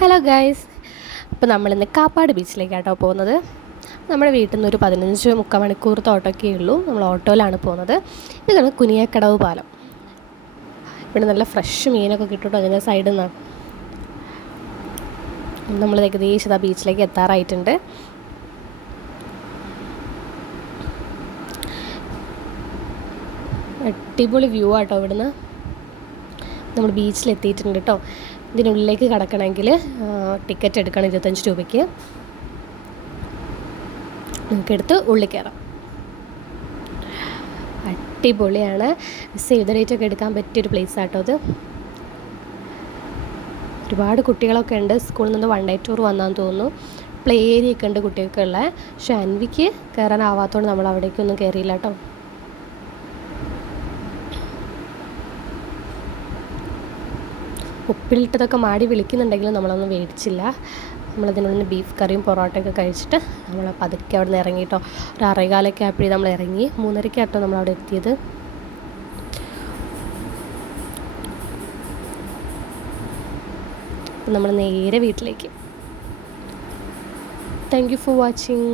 Hello guys, അപ്പോൾ നമ്മളിന്ന് കാപ്പാട് ബീച്ചിലേക്കാട്ടോ പോകുന്നത്. നമ്മുടെ വീട്ടിൽ നിന്ന് ഒരു 15-30 മണിക്കൂറത്തെ ഓട്ടോക്കേ ഉള്ളൂ. നമ്മൾ ഓട്ടോയിലാണ് പോകുന്നത്. ഇതാണ് കുനിയക്കടവ് പാലം. ഇവിടെ നല്ല ഫ്രഷ് മീനൊക്കെ കിട്ടും അതിൻ്റെ സൈഡിൽ നിന്ന്. നമ്മൾ ഏകദേശം ആ ബീച്ചിലേക്ക് എത്താറായിട്ടുണ്ട്. അടിപൊളി വ്യൂ ആട്ടോ ഇവിടുന്ന്. നമ്മൾ ബീച്ചിലെത്തിയിട്ടുണ്ട് കേട്ടോ. ഇതിനുള്ളിലേക്ക് കടക്കണമെങ്കിൽ ടിക്കറ്റ് എടുക്കണം 25 രൂപയ്ക്ക്. നമുക്കെടുത്ത് ഉള്ളിൽ കയറാം. അടിപൊളിയാണ്. സേവ് ദ ഡേറ്റൊക്കെ എടുക്കാൻ പറ്റിയൊരു പ്ലേസ് ആട്ടോ അത്. ഒരുപാട് കുട്ടികളൊക്കെ ഉണ്ട്. സ്കൂളിൽ നിന്ന് 1 ഡേ ടൂർ വന്നാന്ന് തോന്നുന്നു. പ്ലേ ഏരിയ ഒക്കെ ഉണ്ട് കുട്ടികൾക്കുള്ള. പക്ഷെ അൻവിക്ക് കയറാനാവാത്തതുകൊണ്ട് നമ്മൾ അവിടേക്കൊന്നും കയറിയില്ല കേട്ടോ. ഉപ്പിലിട്ടതൊക്കെ മാടി വിളിക്കുന്നുണ്ടെങ്കിലും നമ്മളൊന്നും മേടിച്ചില്ല. നമ്മളതിനുള്ളിൽ ബീഫ് കറിയും പൊറോട്ടയൊക്കെ കഴിച്ചിട്ട് നമ്മൾ പതുക്കെ അവിടെ നിന്ന് ഇറങ്ങിയിട്ടോ. ഒരു 6:15 ആയപ്പോഴേ നമ്മൾ ഇറങ്ങി. 3:30 നമ്മളവിടെ എത്തിയത്. അപ്പം നമ്മൾ നേരെ വീട്ടിലേക്ക്. Thank you for watching.